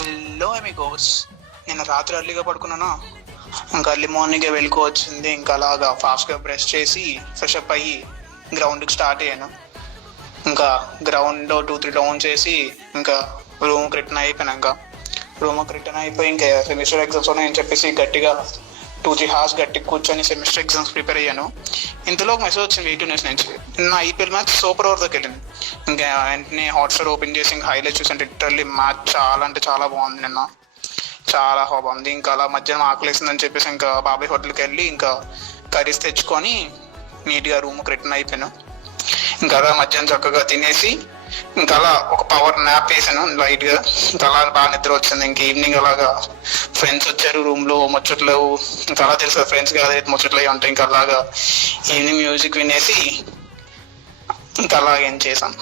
Hello Amigos, నిన్న రాత్రి అర్లీగా పడుకున్నాను. ఇంకా అర్లీ మార్నింగే వెళ్ళుకో వచ్చింది. ఇంకా అలాగా ఫాస్ట్గా బ్రష్ చేసి ఫ్రెష్ అప్ అయ్యి గ్రౌండ్కి స్టార్ట్ అయ్యాను. ఇంకా గ్రౌండ్ 2-3 రౌండ్ చేసి ఇంకా రూమ్కి రిటర్న్ అయిపోయినాక ఇంకా సెమిస్టర్ ఎగ్జామ్స్ ఉన్నాయని చెప్పేసి గట్టిగా 2-3 hours గట్టిగా కూర్చొని సెమిస్టర్ ఎగ్జామ్స్ ప్రిపేర్ అయ్యాను. ఇంతలో ఒక మెసేజ్ వచ్చింది వెయిట్ న్యూస్ నుంచి. నిన్న ఐపీఎల్ మ్యాచ్ సూపర్ ఓవర్ దాకా వెళ్ళింది. ఇంకా వెంటనే హాట్స్టార్ ఓపెన్ చేసి ఇంకా హైలైట్ చూసాను. లిటరల్లీ మ్యాచ్ చాలా అంటే చాలా బాగుంది. నిన్న చాలా బాగుంది. ఇంకా అలా మధ్యాహ్నం ఆకలేసిందని చెప్పేసి ఇంకా బాబాయ్ హోటల్కి వెళ్ళి ఇంకా కర్రీస్ తెచ్చుకొని నీట్గా రూమ్కి రిటర్న్ అయిపోయాను. ఇంకా అలా మధ్యాహ్నం చక్కగా తినేసి ఇంకా అలా ఒక పవర్ న్యాప్ వేసాను లైట్గా. ఇంకా అలా బాగా నిద్ర వచ్చింది. ఇంకా ఈవినింగ్ అలాగా ఫ్రెండ్స్ వచ్చారు రూమ్లో, ముచ్చట్లు ఇంకా అలా తెలుసు ఫ్రెండ్స్ కాదైతే ముచ్చట్లు అవి ఉంటాయి. ఇంకా అలాగా ఈవినింగ్ మ్యూజిక్ వినేసి ఇంకా అలాగేం చేశాను.